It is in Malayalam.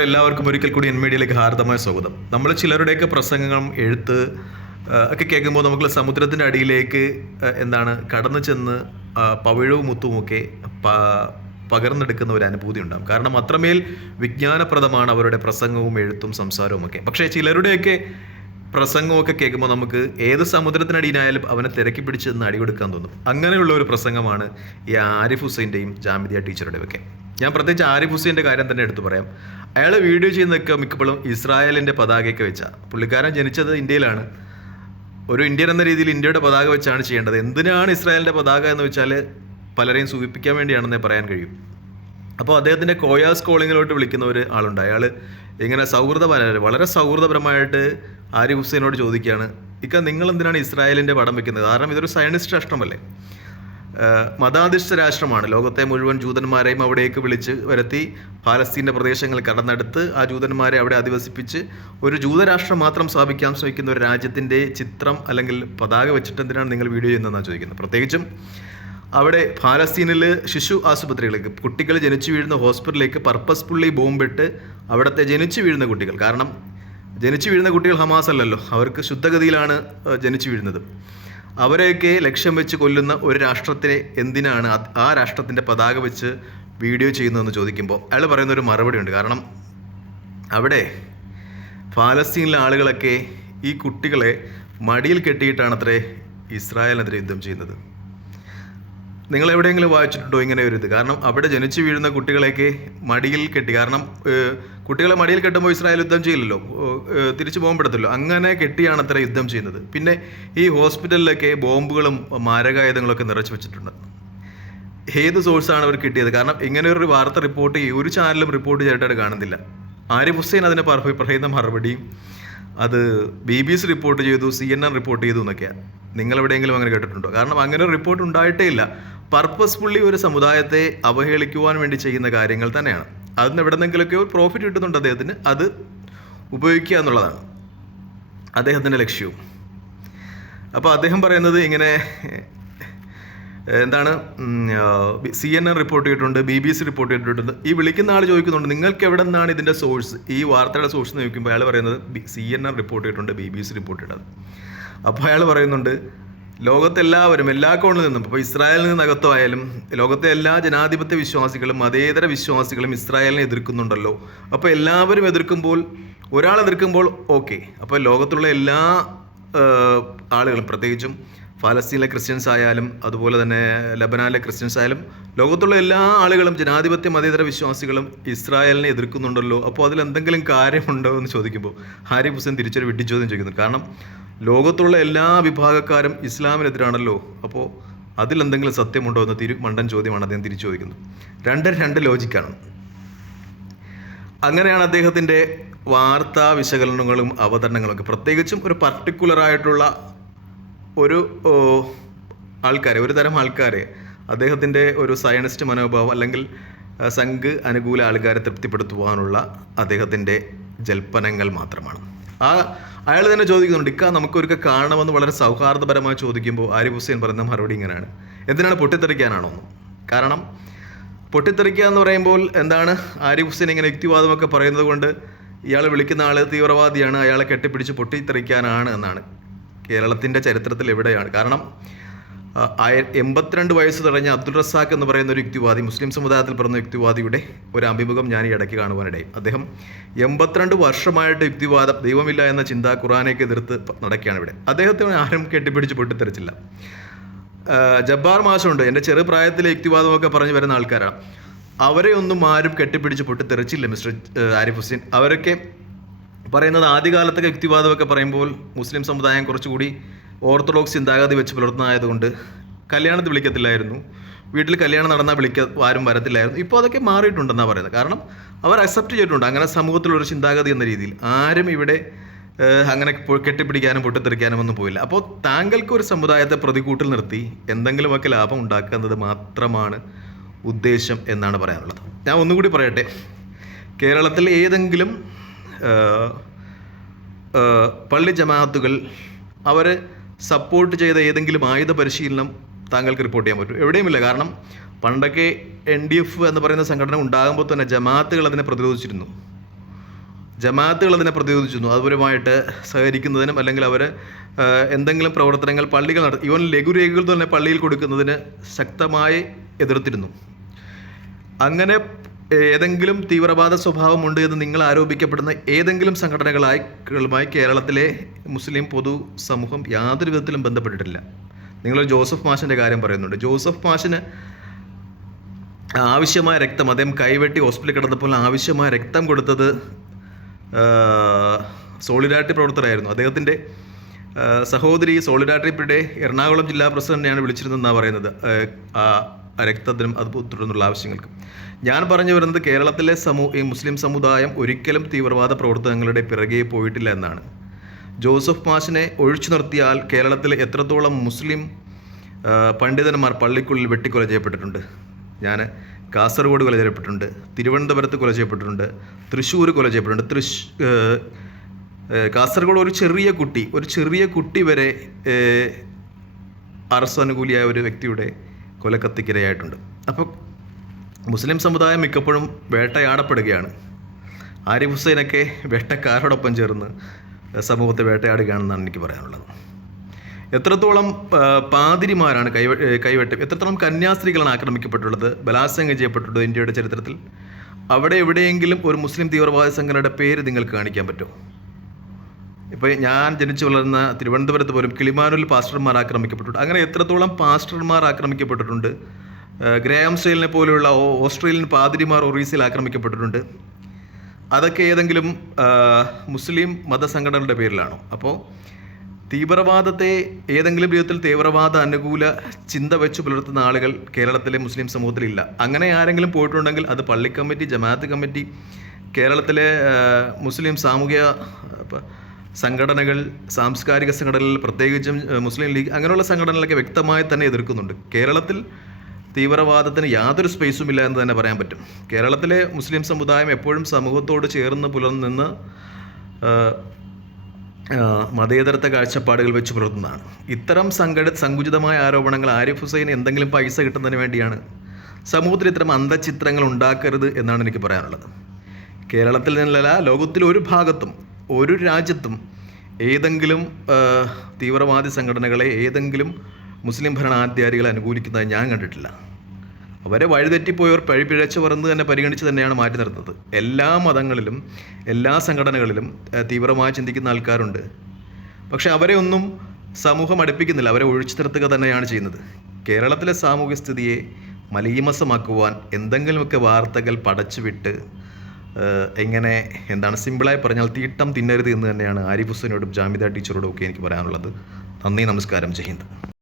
എല്ലാവർക്കും ഒരിക്കൽ കൂടി എൻ മീഡിയയിലേക്ക് ഹാർദമായ സ്വാഗതം. നമ്മൾ ചിലരുടെയൊക്കെ പ്രസംഗങ്ങൾ എഴുത്ത് ഒക്കെ കേൾക്കുമ്പോൾ നമുക്ക് സമുദ്രത്തിന്റെ അടിയിലേക്ക് എന്താണ് കടന്നു ചെന്ന് പവിഴവും മുത്തുമൊക്കെ പകർന്നെടുക്കുന്ന ഒരു അനുഭൂതി ഉണ്ടാകും. കാരണം അത്രമേൽ വിജ്ഞാനപ്രദമാണ് അവരുടെ പ്രസംഗവും എഴുത്തും സംസാരവും ഒക്കെ. പക്ഷേ ചിലരുടെയൊക്കെ പ്രസംഗമൊക്കെ കേൾക്കുമ്പോൾ നമുക്ക് ഏത് സമുദ്രത്തിനടിയിലായാലും അവനെ തിരക്കി പിടിച്ച് നിന്ന് അടികൊടുക്കാൻ തോന്നും. അങ്ങനെയുള്ള ഒരു പ്രസംഗമാണ് ഈ ആരിഫ് ഹുസൈന്റെയും ജാമിദിയ ടീച്ചറുടെയും ഒക്കെ ഞാൻ പ്രത്യേകിച്ച് ആരിഫ് ഹുസൈന്റെ കാര്യം തന്നെ എടുത്തു പറയാം. അയാൾ വീഡിയോ ചെയ്യുന്നതൊക്കെ മിക്കപ്പോഴും ഇസ്രായേലിന്റെ പതാകയൊക്കെ വെച്ചാൽ പുള്ളിക്കാരൻ ജനിച്ചത് ഇന്ത്യയിലാണ്. ഒരു ഇന്ത്യൻ എന്ന രീതിയിൽ ഇന്ത്യയുടെ പതാക വെച്ചാണ് ചെയ്യേണ്ടത്. എന്തിനാണ് ഇസ്രായേലിന്റെ പതാക എന്ന് വെച്ചാൽ പലരെയും സൂചിപ്പിക്കാൻ വേണ്ടിയാണെന്നേ പറയാൻ കഴിയും. അപ്പോൾ അദ്ദേഹത്തിന്റെ കോയാസ് കോളിങ്ങിലോട്ട് വിളിക്കുന്ന ഒരു ആളുണ്ട്. അയാൾ ഇങ്ങനെ സൗഹൃദപര വളരെ സൗഹൃദപരമായിട്ട് ആരിഫ് ഹുസൈനോട് ചോദിക്കുകയാണ് ഇക്ക നിങ്ങൾ എന്തിനാണ് ഇസ്രായേലിന്റെ പടം വെക്കുന്നത്? കാരണം ഇതൊരു സയനിസ്റ്റ് രാഷ്ട്രമല്ലേ? മതാധിഷ്ഠ രാഷ്ട്രമാണ്. ലോകത്തെ മുഴുവൻ ജൂതന്മാരെയും അവിടേക്ക് വിളിച്ച് വരുത്തി പാലസ്തീന്റെ പ്രദേശങ്ങൾ കടന്നെടുത്ത് ആ ജൂതന്മാരെ അവിടെ അധിവസിപ്പിച്ച് ഒരു ജൂതരാഷ്ട്രം മാത്രം സ്ഥാപിക്കാൻ ശ്രമിക്കുന്ന ഒരു രാജ്യത്തിന്റെ ചിത്രം അല്ലെങ്കിൽ പതാക വെച്ചിട്ട് എന്തിനാണ് നിങ്ങൾ വീഡിയോ ചെയ്യുന്നതെന്നാണ് ചോദിക്കുന്നത്? പ്രത്യേകിച്ചും അവിടെ പാലസ്തീനിൽ ശിശു ആശുപത്രികളിലേക്ക് കുട്ടികൾ ജനിച്ചു വീഴുന്ന ഹോസ്പിറ്റലിലേക്ക് പർപ്പസ്ഫുള്ളി ബോംബിട്ട് അവിടുത്തെ ജനിച്ചു വീഴുന്ന കുട്ടികൾ. കാരണം ജനിച്ചു വീഴുന്ന കുട്ടികൾ ഹമാസ് അല്ലല്ലോ. അവർക്ക് ശുദ്ധഗതിയിലാണ് ജനിച്ചു വീഴുന്നത്. അവരെയൊക്കെ ലക്ഷ്യം വെച്ച് കൊല്ലുന്ന ഒരു രാഷ്ട്രത്തിനെ എന്തിനാണ് ആ രാഷ്ട്രത്തിന്റെ പതാക വെച്ച് വീഡിയോ ചെയ്യുന്നതെന്ന് ചോദിക്കുമ്പോൾ അയാൾ പറയുന്ന ഒരു മറുപടി ഉണ്ട്. കാരണം അവിടെ ഫാലസ്തീനിലെ ആളുകളൊക്കെ ഈ കുട്ടികളെ മടിയിൽ കെട്ടിയിട്ടാണ് അത്രേ ഇസ്രായേലിനെതിരെ യുദ്ധം ചെയ്യുന്നത്. നിങ്ങൾ എവിടെയെങ്കിലും വായിച്ചിട്ടുണ്ടോ ഇങ്ങനെ ഒരു ഇത്? കാരണം അവിടെ ജനിച്ചു വീഴുന്ന കുട്ടികളെയൊക്കെ മടിയിൽ കെട്ടി. കാരണം കുട്ടികളെ മടിയിൽ കെട്ടുമ്പോൾ ഇസ്രായേൽ യുദ്ധം ചെയ്യില്ലല്ലോ. തിരിച്ചു ബോംബെടുത്തല്ലോ അങ്ങനെ കെട്ടിയാണ് അത്ര യുദ്ധം ചെയ്യുന്നത്. പിന്നെ ഈ ഹോസ്പിറ്റലിലൊക്കെ ബോംബുകളും മാരകായുധങ്ങളൊക്കെ നിറച്ചു വെച്ചിട്ടുണ്ട്. ഏത് സോഴ്സാണ് അവർ കിട്ടിയത്? കാരണം ഇങ്ങനെ ഒരു വാർത്ത റിപ്പോർട്ട് ഈ ഒരു ചാനലും റിപ്പോർട്ട് ചെയ്തിട്ടായിട്ട് കാണുന്നില്ല. ആരിഫ് ഹുസൈൻ അതിന് പറ- പറയുന്ന മറുപടിയും അത് ബി ബി സി റിപ്പോർട്ട് ചെയ്തു സി എൻ എൻ റിപ്പോർട്ട് ചെയ്തു എന്നൊക്കെയാണ് നിങ്ങൾ എവിടെയെങ്കിലും അങ്ങനെ കേട്ടിട്ടുണ്ടോ? കാരണം അങ്ങനെ ഒരു റിപ്പോർട്ട് ഉണ്ടായിട്ടേ ഇല്ല. പർപ്പസ്ഫുള്ളി ഒരു സമുദായത്തെ അവഹേളിക്കുവാൻ വേണ്ടി ചെയ്യുന്ന കാര്യങ്ങൾ തന്നെയാണ്. അതിന് എവിടെ ഒരു പ്രോഫിറ്റ് കിട്ടുന്നുണ്ട് അദ്ദേഹത്തിന്. അത് ഉപയോഗിക്കുക എന്നുള്ളതാണ്. അദ്ദേഹത്തിന്റെ ലക്ഷ്യവും. അപ്പോൾ അദ്ദേഹം പറയുന്നത് ഇങ്ങനെ എന്താണ് സി എൻ എൻ റിപ്പോർട്ട് ചെയ്തിട്ടുണ്ട് ബി ബി സി റിപ്പോർട്ട് ചെയ്തിട്ടുണ്ട്. ഈ വിളിക്കുന്ന ആൾ ചോദിക്കുന്നുണ്ട് നിങ്ങൾക്ക് എവിടെ നിന്നാണ് ഇതിന്റെ സോഴ്സ് ഈ വാർത്തയുടെ സോഴ്സ് എന്ന് ചോദിക്കുമ്പോൾ അയാൾ പറയുന്നത് സി എൻ എൻ റിപ്പോർട്ട് ചെയ്തിട്ടുണ്ട് ബി ബി സി റിപ്പോർട്ട് ചെയ്തത് അപ്പോൾ അയാൾ പറയുന്നുണ്ട് ലോകത്തെല്ലാവരും എല്ലാ കോണിൽ നിന്നും ഇപ്പോൾ ഇസ്രായേലിൽ നിന്ന് ആയാലും ലോകത്തെ എല്ലാ ജനാധിപത്യ വിശ്വാസികളും മതേതര വിശ്വാസികളും ഇസ്രായേലിനെ എതിർക്കുന്നുണ്ടല്ലോ. അപ്പോൾ എല്ലാവരും എതിർക്കുമ്പോൾ ഒരാൾ എതിർക്കുമ്പോൾ ഓക്കെ. അപ്പോൾ ലോകത്തുള്ള എല്ലാ ആളുകളും പ്രത്യേകിച്ചും ഫലസ്തീനിലെ ക്രിസ്ത്യൻസ് ആയാലും അതുപോലെ തന്നെ ലബനാനിലെ ക്രിസ്ത്യൻസ് ആയാലും ലോകത്തുള്ള എല്ലാ ആളുകളും ജനാധിപത്യ മതേതര വിശ്വാസികളും ഇസ്രായേലിനെ എതിർക്കുന്നുണ്ടല്ലോ. അപ്പോൾ അതിൽ എന്തെങ്കിലും കാര്യമുണ്ടോ എന്ന് ചോദിക്കുമ്പോൾ ഹാരി ഹുസൈൻ തിരിച്ചൊരു വിഡ്ഢിച്ചോദ്യം ചോദിക്കുന്നു. കാരണം ലോകത്തുള്ള എല്ലാ വിഭാഗക്കാരും ഇസ്ലാമിനെതിരാണല്ലോ. അപ്പോൾ അതിലെന്തെങ്കിലും സത്യമുണ്ടോ എന്ന് തിരു മണ്ടൻ ചോദ്യമാണ് അദ്ദേഹം തിരിച്ചു ചോദിക്കുന്നത് രണ്ട് രണ്ട് ലോജിക്കാണ്. അങ്ങനെയാണ് അദ്ദേഹത്തിന്റെ വാർത്താ വിശകലനങ്ങളും അവതരണങ്ങളും ഒക്കെ. പ്രത്യേകിച്ചും ഒരു പർട്ടിക്കുലറായിട്ടുള്ള ഒരു ആൾക്കാരെ ഒരു തരം ആൾക്കാരെ അദ്ദേഹത്തിന്റെ ഒരു സയനിസ്റ്റ് മനോഭാവം അല്ലെങ്കിൽ സംഘ് അനുകൂല ആൾക്കാരെ തൃപ്തിപ്പെടുത്തുവാനുള്ള അദ്ദേഹത്തിന്റെ ജൽപ്പനങ്ങൾ മാത്രമാണ്. ആ അയാൾ തന്നെ ചോദിക്കുന്നുണ്ട് ഇക്ക നമുക്കൊരുക്കെ കാണണമെന്ന് വളരെ സൗഹാർദ്ദപരമായി ചോദിക്കുമ്പോൾ ആരിഫ് ഹുസൈൻ പറയുന്ന മറുപടി ഇങ്ങനെയാണ്. എന്തിനാണ് പൊട്ടിത്തെറിക്കാനാണോ കാരണം പൊട്ടിത്തെറിക്കുക എന്ന് പറയുമ്പോൾ എന്താണ് ആരിഫ് ഹുസൈൻ ഇങ്ങനെ യുക്തിവാദമൊക്കെ പറയുന്നത് കൊണ്ട് ഇയാൾ വിളിക്കുന്ന ആൾ തീവ്രവാദിയാണ് അയാളെ കെട്ടിപ്പിടിച്ച് പൊട്ടിത്തെറിക്കാനാണ് എന്നാണ്. കേരളത്തിന്റെ ചരിത്രത്തിൽ എവിടെയാണ്? കാരണം എൺപത്തിരണ്ട് വയസ്സ് തടഞ്ഞ അബ്ദുൾ റസാഖ് എന്ന് പറയുന്ന ഒരു യുക്തിവാദി മുസ്ലിം സമുദായത്തിൽ പിറന്ന യുക്തിവാദിയുടെ ഒരു അഭിമുഖം ഞാൻ ഈ ഇടയ്ക്ക് കാണുവാനിടയായി. അദ്ദേഹം എൺപത്തിരണ്ട് വർഷമായിട്ട് യുക്തിവാദം ദൈവമില്ല എന്ന ചിന്ത ഖുറാനേക്ക് എതിർത്ത് നടക്കുകയാണ് ഇവിടെ. അദ്ദേഹത്തെ ആരും കെട്ടിപ്പിടിച്ച് പൊട്ടിത്തെറിച്ചില്ല. ജബ്ബാർ മാഷുണ്ട്. എന്റെ ചെറുപ്രായത്തിലെ യുക്തിവാദമൊക്കെ പറഞ്ഞു വരുന്ന ആൾക്കാരാണ്. അവരെ ഒന്നും ആരും കെട്ടിപ്പിടിച്ച് പൊട്ടിത്തെറിച്ചില്ല മിസ്റ്റർ ആരിഫ് ഹുസൈൻ. അവരൊക്കെ പറയുന്നത് ആദ്യകാലത്തൊക്കെ യുക്തിവാദമൊക്കെ പറയുമ്പോൾ മുസ്ലിം സമുദായം കുറച്ചുകൂടി ഓർത്തഡോക്സ് ചിന്താഗതി വെച്ച് പുലർത്തുന്നതായതുകൊണ്ട് കല്യാണത്തിൽ വിളിക്കത്തില്ലായിരുന്നു. വീട്ടിൽ കല്യാണം നടന്നാൽ വിളിക്ക ആരും വരത്തില്ലായിരുന്നു. ഇപ്പോൾ അതൊക്കെ മാറിയിട്ടുണ്ടെന്നാണ് പറയുന്നത്. കാരണം അവർ അക്സെപ്റ്റ് ചെയ്തിട്ടുണ്ട്. അങ്ങനെ സമൂഹത്തിലൊരു ചിന്താഗതി എന്ന രീതിയിൽ. ആരും ഇവിടെ അങ്ങനെ കെട്ടിപ്പിടിക്കാനും പൊട്ടിത്തെറിക്കാനും ഒന്നും പോയില്ല. അപ്പോൾ താങ്കൾക്ക് ഒരു സമുദായത്തെ പ്രതികൂട്ടിൽ നിർത്തി എന്തെങ്കിലുമൊക്കെ ലാഭം ഉണ്ടാക്കുന്നത് മാത്രമാണ് ഉദ്ദേശം എന്നാണ് പറയാനുള്ളത്. ഞാൻ ഒന്നുകൂടി പറയട്ടെ. കേരളത്തിൽ ഏതെങ്കിലും പള്ളി ജമാഅത്തുകൾ അവർ സപ്പോർട്ട് ചെയ്ത ഏതെങ്കിലും ആയുധ പരിശീലനം താങ്കൾക്ക് റിപ്പോർട്ട് ചെയ്യാൻ പറ്റും. എവിടെയുമില്ല. കാരണം പണ്ടൊക്കെ എൻ ഡി എഫ് എന്ന് പറയുന്ന സംഘടന ഉണ്ടാകുമ്പോൾ തന്നെ ജമാഅത്തുകൾ അതിനെ പ്രതിരോധിച്ചിരുന്നു. ജമാഅത്തുകൾ അതിനെ പ്രതിരോധിച്ചിരുന്നു. അതുപരമായിട്ട് സഹകരിക്കുന്നതിനും അല്ലെങ്കിൽ അവർ എന്തെങ്കിലും പ്രവർത്തനങ്ങൾ പള്ളികൾ നടത്തി ഈവൻ ലഘുരേഖകൾ തന്നെ പള്ളിയിൽ കൊടുക്കുന്നതിന് ശക്തമായി എതിർത്തിരുന്നു. അങ്ങനെ ഏതെങ്കിലും തീവ്രവാദ സ്വഭാവമുണ്ട് എന്ന് നിങ്ങൾ ആരോപിക്കപ്പെടുന്ന ഏതെങ്കിലും സംഘടനകളായി കേരളത്തിലെ മുസ്ലിം പൊതു സമൂഹം യാതൊരു വിധത്തിലും ബന്ധപ്പെട്ടിട്ടില്ല. നിങ്ങൾ ജോസഫ് മാഷിന്റെ കാര്യം പറയുന്നുണ്ട്. ജോസഫ് മാഷിന് ആവശ്യമായ രക്തം അദ്ദേഹം കൈവെട്ടി ഹോസ്പിറ്റലിൽ കിടന്നപ്പോൾ ആവശ്യമായ രക്തം കൊടുത്തത് സോളിഡാരിറ്റി പ്രവർത്തകരായിരുന്നു. അദ്ദേഹത്തിന്റെ സഹോദരി സോളിഡാരിറ്റിയുടെ എറണാകുളം ജില്ലാ പ്രസിഡന്റിനെയാണ് വിളിച്ചിരുന്നതെന്നാണ് പറയുന്നത്. രക്തത്തിനും അത് തുടർന്നുള്ള ആവശ്യങ്ങൾക്ക്. ഞാൻ പറഞ്ഞു വരുന്നത് കേരളത്തിലെ സമൂ ഈ മുസ്ലിം സമുദായം ഒരിക്കലും തീവ്രവാദ പ്രവർത്തനങ്ങളുടെ പിറകെ പോയിട്ടില്ല എന്നാണ്. ജോസഫ് മാഷിനെ ഒഴിച്ചു നിർത്തിയാൽ കേരളത്തിൽ എത്രത്തോളം മുസ്ലിം പണ്ഡിതന്മാർ പള്ളിക്കുള്ളിൽ വെട്ടിക്കൊല ചെയ്യപ്പെട്ടിട്ടുണ്ട്. ഞാൻ കാസർഗോഡ് കൊല ചെയ്യപ്പെട്ടിട്ടുണ്ട് തിരുവനന്തപുരത്ത് കൊല ചെയ്യപ്പെട്ടിട്ടുണ്ട് തൃശ്ശൂർ കൊല ചെയ്യപ്പെട്ടിട്ടുണ്ട്. തൃശ് കാസർഗോഡ് ഒരു ചെറിയ കുട്ടി ഒരു ചെറിയ കുട്ടി വരെ അനുകൂലിയായ ഒരു വ്യക്തിയുടെ കൊലക്കത്തിക്കിരയായിട്ടുണ്ട്. അപ്പോൾ മുസ്ലിം സമുദായം മിക്കപ്പോഴും വേട്ടയാടപ്പെടുകയാണ്. ആരിഫ് ഹുസൈനൊക്കെ വേട്ടക്കാരോടൊപ്പം ചേർന്ന് സമൂഹത്തെ വേട്ടയാടുകയാണെന്നാണ് എനിക്ക് പറയാനുള്ളത്. എത്രത്തോളം പാതിരിമാരാണ് കൈ കൈവെട്ട് എത്രത്തോളം കന്യാസ്ത്രീകളാണ് ആക്രമിക്കപ്പെട്ടുള്ളത് ബലാത്സംഗം ചെയ്യപ്പെട്ടുള്ളത് ഇന്ത്യയുടെ ചരിത്രത്തിൽ? അവിടെ എവിടെയെങ്കിലും ഒരു മുസ്ലിം തീവ്രവാദ സംഘടനയുടെ പേര് നിങ്ങൾക്ക് കാണിക്കാൻ പറ്റുമോ? ഇപ്പോൾ ഞാൻ ജനിച്ചു വളർന്ന തിരുവനന്തപുരത്ത് പോലും കിളിമാനൂരിൽ പാസ്റ്റർമാർ ആക്രമിക്കപ്പെട്ടിട്ടുണ്ട്. അങ്ങനെ എത്രത്തോളം പാസ്റ്റർമാർ ആക്രമിക്കപ്പെട്ടിട്ടുണ്ട്? ഗ്രേം പോലെയുള്ള ഓസ്ട്രേലിയൻ പാതിരിമാർ ഒറീസയിൽ ആക്രമിക്കപ്പെട്ടിട്ടുണ്ട്. അതൊക്കെ ഏതെങ്കിലും മുസ്ലിം മതസംഘടനകളുടെ പേരിലാണോ? അപ്പോൾ തീവ്രവാദത്തെ ഏതെങ്കിലും വിധത്തിൽ തീവ്രവാദ അനുകൂല ചിന്ത വെച്ച് പുലർത്തുന്ന ആളുകൾ കേരളത്തിലെ മുസ്ലിം സമൂഹത്തിലില്ല. അങ്ങനെ ആരെങ്കിലും പോയിട്ടുണ്ടെങ്കിൽ അത് പള്ളി കമ്മിറ്റി ജമാഅത്ത് കമ്മിറ്റി കേരളത്തിലെ മുസ്ലിം സാമൂഹിക സംഘടനകൾ സാംസ്കാരിക സംഘടനകൾ പ്രത്യേകിച്ചും മുസ്ലിം ലീഗ് അങ്ങനെയുള്ള സംഘടനകളൊക്കെ വ്യക്തമായി തന്നെ എതിർക്കുന്നുണ്ട്. കേരളത്തിൽ തീവ്രവാദത്തിന് യാതൊരു സ്പേസും ഇല്ല എന്ന് തന്നെ പറയാൻ പറ്റും. കേരളത്തിലെ മുസ്ലിം സമുദായം എപ്പോഴും സമൂഹത്തോട് ചേർന്ന് പുലർന്നിന്ന് മതേതരത്തെ കാഴ്ചപ്പാടുകൾ വെച്ച് പുലർത്തുന്നതാണ്. ഇത്തരം സംഘട സങ്കുചിതമായ ആരോപണങ്ങൾ ആരിഫ് ഹുസൈൻ എന്തെങ്കിലും പൈസ കിട്ടുന്നതിന് വേണ്ടിയാണ് സമൂഹത്തിൽ ഇത്തരം അന്ധചിത്രങ്ങൾ ഉണ്ടാക്കരുത് എന്നാണ് എനിക്ക് പറയാനുള്ളത്. കേരളത്തിൽ നിന്നല്ല ലോകത്തിൽ ഒരു ഭാഗത്തും ഒരു രാജ്യത്തും ഏതെങ്കിലും തീവ്രവാദി സംഘടനകളെ ഏതെങ്കിലും മുസ്ലിം ഭരണാധികാരികളെ അനുകൂലിക്കുന്നതായി ഞാൻ കണ്ടിട്ടില്ല. അവരെ വഴിതെറ്റിപ്പോയവർ പഴിപ്പിഴച്ചു പറന്ന് തന്നെ പരിഗണിച്ച് തന്നെയാണ് മാറ്റി നിർത്തുന്നത്. എല്ലാ മതങ്ങളിലും എല്ലാ സംഘടനകളിലും തീവ്രമായി ചിന്തിക്കുന്ന ആൾക്കാരുണ്ട്. പക്ഷെ അവരെ ഒന്നും സമൂഹം അടുപ്പിക്കുന്നില്ല. അവരെ ഒഴിച്ചു നിർത്തുക തന്നെയാണ് ചെയ്യുന്നത്. കേരളത്തിലെ സാമൂഹ്യ സ്ഥിതിയെ മലീമസമാക്കുവാൻ എന്തെങ്കിലുമൊക്കെ വാർത്തകൾ പടച്ചുവിട്ട് എങ്ങനെ എന്താണ് സിമ്പിളായി പറഞ്ഞാൽ തീട്ടം തിന്നരുത് എന്ന് തന്നെയാണ് ആരിഫ് ഹുസൈനോടും ജാമിദ ടീച്ചറോടും ഒക്കെ എനിക്ക് പറയാനുള്ളത്. നന്ദി നമസ്കാരം. ജയ് ഹിന്ദ്.